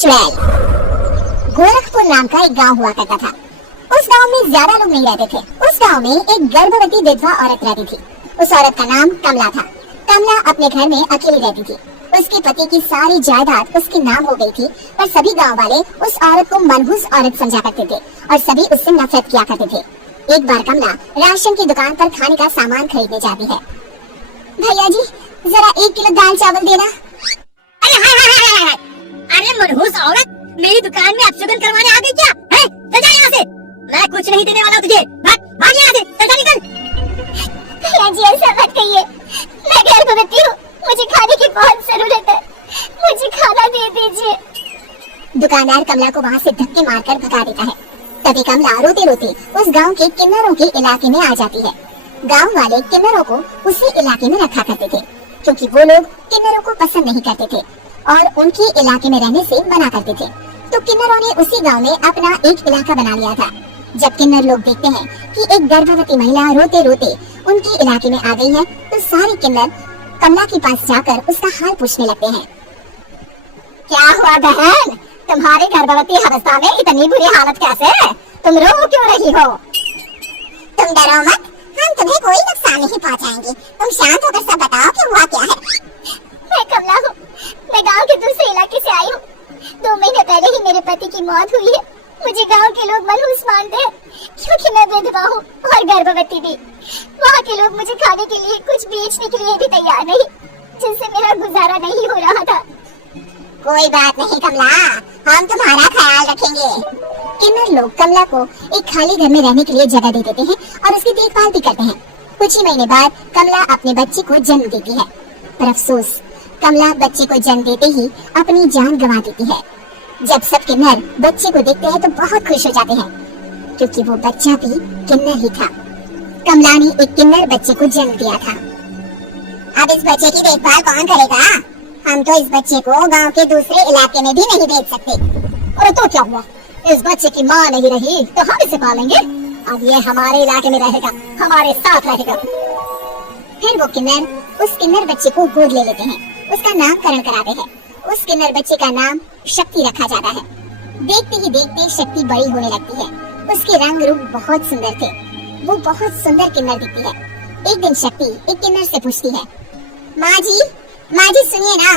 चुड़ैल। गोरखपुर नाम का एक गांव हुआ करता था। उस गांव में ज्यादा लोग नहीं रहते थे। उस गांव में एक गर्भवती विधवा औरत रहती थी। उस औरत का नाम कमला था। कमला अपने घर में अकेली रहती थी। उसके पति की सारी जायदाद उसके नाम हो गई थी, पर सभी गांव वाले उस औरत को मनहूस औरत समझा करते थे और सभी उससे नफरत किया करते थे। एक बार कमला राशन की दुकान पर खाने का सामान खरीदने जाती है। भैया जी, जरा 1 किलो दाल चावल देना। अरे मनहूस औरत, मेरी दुकान में अपशगुन करवाने आ गई क्या? है? चल जा यहाँ से। मैं कुछ नहीं देने वाला तुझे। भाग भाग यहाँ से, चल जा निकल। भैया जी, ऐसा मत कहिए, मैं गर्भवती हूँ, मुझे खाने की बहुत जरूरत है, मुझे खाना दे दीजिए। दुकानदार कमला को वहाँ से धक्के मारकर भगा देता है। तभी कमला रोते रोते उस गांव के किन्नरों के इलाके में आ जाती है। गांव वाले किन्नरों को उसी इलाके में रखा करते थे, क्योंकि वो लोग किन्नरों को पसंद नहीं करते थे और उनके इलाके में रहने से मना करते थे। तो किन्नरों ने उसी गांव में अपना एक इलाका बना लिया था। जब किन्नर लोग देखते हैं कि एक गर्भवती महिला रोते रोते उनके इलाके में आ गई है, तो सारे किन्नर कमला के पास जाकर उसका हाल पूछने लगते हैं। क्या हुआ बहन, तुम्हारी गर्भवती अवस्था में इतनी बुरी हालत कैसे? तुम रो क्यों रही हो? तुम डरो मत, हम तुम्हें कोई नुकसान नहीं पहुंचाएंगे। तुम शांत होकर सब बताओ कि हुआ क्या है। मैं कमला हूँ, मैं गांव के दूसरे इलाके से आई हूँ। 2 महीने पहले ही मेरे पति की मौत हुई है। मुझे गांव के लोग मनहूस मानते हैं, क्योंकि मैं विधवा हूँ और गर्भवती भी। वहाँ के लोग मुझे खाने के लिए कुछ बेचने के लिए भी तैयार नहीं, जिससे मेरा गुजारा नहीं हो रहा था। कोई बात नहीं कमला, हम तुम्हारा ख्याल रखेंगे। किन्नर लोग कमला को एक खाली घर में रहने के लिए जगह दे देते हैं और उसकी देखभाल भी करते हैं। कुछ ही महीने बाद कमला अपने बच्चे को जन्म देती है, पर अफसोस, कमला बच्चे को जन्म देते ही अपनी जान गंवा देती है। जब सब किन्नर बच्चे को देखते हैं तो बहुत खुश हो जाते हैं, क्योंकि वो बच्चा भी किन्नर ही था। कमला ने एक किन्नर बच्चे को जन्म दिया था। अब इस बच्चे की देखभाल कौन करेगा? हम तो इस बच्चे को गांव के दूसरे इलाके में भी नहीं भेज सकते। अरे तो क्या हुआ, इस बच्चे की माँ नहीं रही तो हम इसे पालेंगे। अब ये हमारे इलाके में रहेगा, हमारे साथ रहेगा। फिर वो किन्नर उस किन्नर बच्चे को गोद ले लेते हैं, उसका नामकरण कराते हैं। उस किन्नर बच्चे का नाम शक्ति रखा जाता है। देखते ही देखते शक्ति बड़ी होने लगती है। उसके रंग रूप बहुत सुंदर थे। वो बहुत सुंदर किन्नर दिखती है। एक दिन शक्ति एक किन्नर से पूछती है, माँ जी सुनिए ना,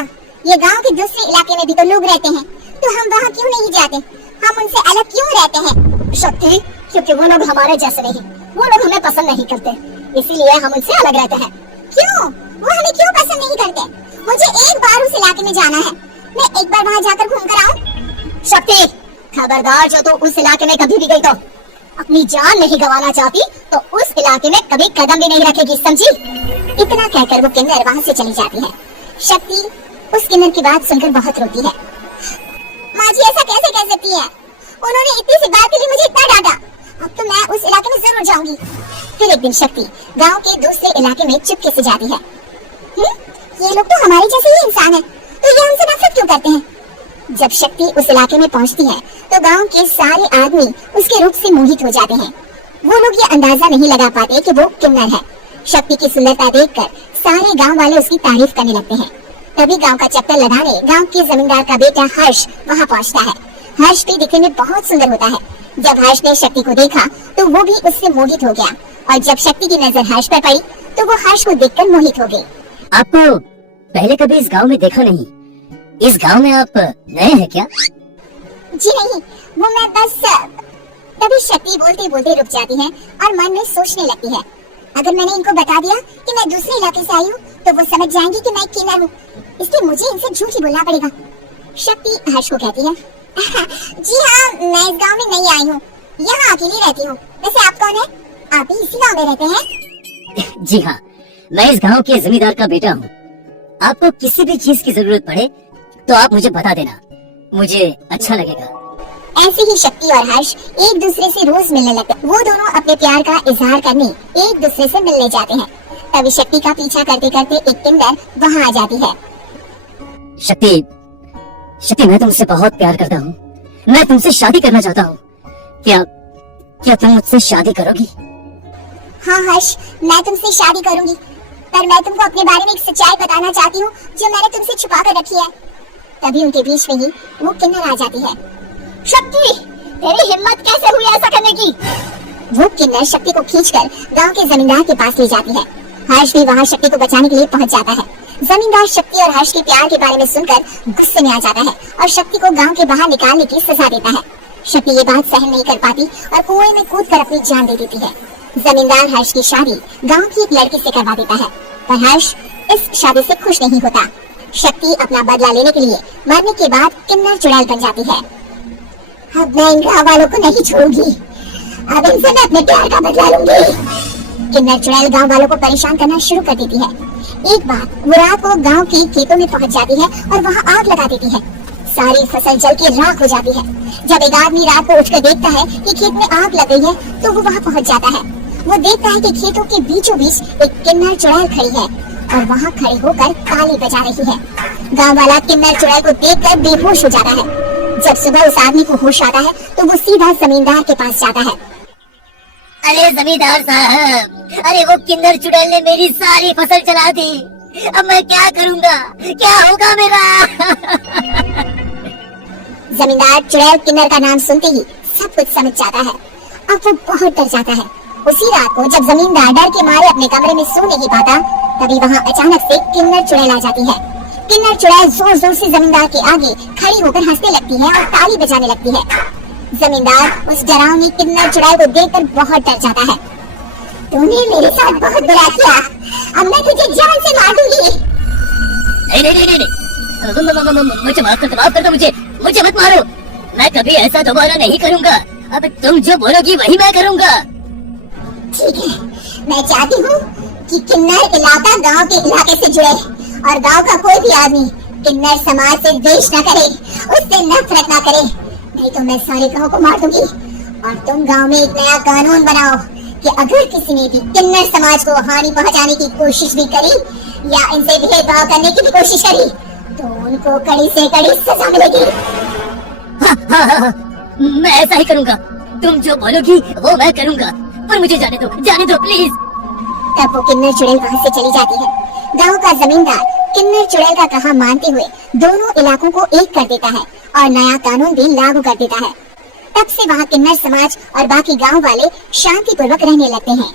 ये गांव के दूसरे इलाके में भी तो लोग रहते हैं, तो हम वहाँ क्यों नहीं जाते? हम उनसे अलग क्यों रहते हैं? शक्ति, क्योंकि वो लोग हमारे जैसे नहीं, वो लोग हमें पसंद नहीं करते, इसीलिए हम उनसे अलग रहते हैं। क्यों? वो हमें क्यों पसंद नहीं करते? मुझे एक बार उस इलाके में जाना है, मैं एक बार वहाँ जाकर घूम कर आऊँ। शक्ति, खबरदार, जो तू उस इलाके में कभी भी गई तो अपनी जान नहीं गंवाना चाहती तो उस इलाके में कभी कदम भी नहीं रखेगी, समझी? इतना कहकर वो किन्नर वहाँ से चली जाती है। शक्ति उस किन्नर की बात सुनकर बहुत रोती है। माँ जी, ऐसा कैसे कह सकती है? उन्होंने इतनी सी बात के लिए मुझे इतना डांटा। अब तो मैं उस इलाके में जरूर जाऊंगी। फिर एक दिन शक्ति गांव के दूसरे इलाके में चुपके से जाती है। ये लोग तो हमारे जैसे ही इंसान हैं, तो ये हमसे नफरत क्यों करते हैं? जब शक्ति उस इलाके में पहुंचती है तो गांव के सारे आदमी उसके रूप से मोहित हो जाते हैं। वो लोग ये अंदाजा नहीं लगा पाते कि वो किन्नर है। शक्ति की सुंदरता देखकर सारे गांव वाले उसकी तारीफ करने लगते हैं। तभी गांव का चक्कर लगाने गांव के जमींदार का बेटा हर्ष वहां पहुंचता है। हर्ष भी दिखने में बहुत सुंदर होता है। जब हर्ष ने शक्ति को देखा तो वो भी उससे मोहित हो गया, और जब शक्ति की नजर हर्ष पर पड़ी तो वो हर्ष को देखकर मोहित हो गई। आपको पहले कभी इस गांव में देखा नहीं। इस गांव में आप नए हैं क्या? जी नहीं, वो मैं बस। तभी शक्ति बोलते बोलते रुक जाती है और मन में सोचने लगती है, अगर मैंने इनको बता दिया कि मैं दूसरे इलाके से आई हूँ तो वो समझ जाएंगे कि मैं किन्नर हूँ, इसलिए मुझे इनसे झूठ ही बोलना पड़ेगा। शक्ति हर्ष को कहती है, जी हाँ, मैं इस गांव में नहीं आई हूँ, यहाँ अकेली रहती हूँ। वैसे आप कौन है? आप भी इसी गांव में रहते हैं? जी हाँ, मैं इस गांव के जमींदार का बेटा हूँ। आपको किसी भी चीज की जरूरत पड़े तो आप मुझे बता देना, मुझे अच्छा लगेगा। ऐसे ही शक्ति और हर्ष एक दूसरे से रोज मिलने लगते। वो दोनों अपने प्यार का इजहार करने एक दूसरे से मिलने जाते हैं। तभी शक्ति का पीछा करते करते एक किन्नर वहाँ आ जाती है। शक्ति, मैं तुमसे बहुत प्यार करता हूँ, मैं तुमसे शादी करना चाहता हूँ। क्या तुम मुझसे शादी करोगी? हाँ हर्ष, मैं तुमसे शादी करूंगी, पर मैं तुमको अपने बारे में एक सच्चाई बताना चाहती हूँ जो मैंने तुमसे छुपा कर रखी है। तभी उनके बीच में ही वो किन्नर आ जाती है। शक्ति, तेरी हिम्मत कैसे हुई ऐसा करने की? वो किन्नर शक्ति को खींचकर गांव के जमींदार के पास ले जाती है। हर्ष भी वहाँ शक्ति को बचाने के लिए पहुँच जाता है। जमींदार शक्ति और हर्ष के प्यार के बारे में सुनकर गुस्से में आ जाता है और शक्ति को गांव के बाहर निकालने की सजा देता है। शक्ति ये बात सहन नहीं कर पाती और कुएं में कूदकर अपनी जान दे देती है। जमींदार हर्ष की शादी गांव की एक लड़की से करवा देता है, पर हर्ष इस शादी से खुश नहीं होता। शक्ति अपना बदला लेने के लिए मरने के बाद किन्नर चुड़ैल बन जाती है। अब मैं इन गाँव वालों को नहीं छोड़ूंगी, अब इनसे मैं अपने प्यार का बदला लूंगी। किन्नर चुड़ैल गांव वालों को परेशान करना शुरू कर देती है। एक बार वो रात को गांव के खेतों में पहुंच जाती है और वहां आग लगा देती है। सारी फसल जल के राख हो जाती है। जब एक आदमी रात को उठकर देखता है कि खेत में आग लग गई है तो वो वहां पहुंच जाता है। वो देखता है कि खेतों के बीचों बीच एक किन्नर चुड़ैल खड़ी है और वहां खड़ी होकर ताली बजा रही है। गाँव वाला किन्नर चुड़ैल को देखकर बेहोश हो जाता है। जब सुबह उस आदमी को होश आता है तो वो सीधा जमींदार के पास जाता है। अरे जमींदार साहब, अरे वो किन्नर चुड़ैल ने मेरी सारी फसल जला दी। अब मैं क्या करूँगा, क्या होगा मेरा? जमींदार चुड़ैल किन्नर का नाम सुनते ही सब कुछ समझ जाता है। अब वो बहुत डर जाता है। उसी रात को जब जमींदार डर के मारे अपने कमरे में सो नहीं पाता, तभी वहाँ अचानक से किन्नर चुड़ैल आ जाती है। किन्नर चुड़ैल जोर जोर से जमींदार के आगे खड़ी होकर हंसने लगती है और ताली बजाने लगती है। जमींदार उस डरावनी किन्नर चुड़ैल को देखकर बहुत डर जाता है। तूने मेरे साथ बहुत बुरा किया, अब मैं तुझे जान से मार दूंगी। नहीं, मुझे माफ कर दो, मुझे मत मारो। मैं कभी ऐसा दोबारा नहीं करूँगा। अब तुम जो बोलोगी वही मैं करूँगा। ठीक है, मैं चाहती हूँ कि किन्नर इलाका गांव के इलाके से जुड़े और गांव का कोई भी आदमी किन्नर समाज से द्वेष न करे, उससे नफरत न करे, नहीं तो मैं सारे गांव को मार दूंगी। और तुम गांव में एक नया कानून बनाओ कि अगर किसी ने भी किन्नर समाज को हानि पहुंचाने की कोशिश भी करी या इनसे भेदभाव करने की भी कोशिश करी तो उनको कड़ी से कड़ी सजा मिलेगी। हाँ, मैं ऐसा ही करूँगा। तुम जो बोलोगी वो मैं करूँगा, पर मुझे जाने दो प्लीज। तब वो किन्नर चुड़ैल वहाँ से चली जाती है। गांव का जमींदार किन्नर चुड़ैल का कहा मानते हुए दोनों इलाकों को एक कर देता है और नया कानून भी लागू कर देता है। तब से वहाँ किन्नर समाज और बाकी गांव वाले शांतिपूर्वक रहने लगते हैं।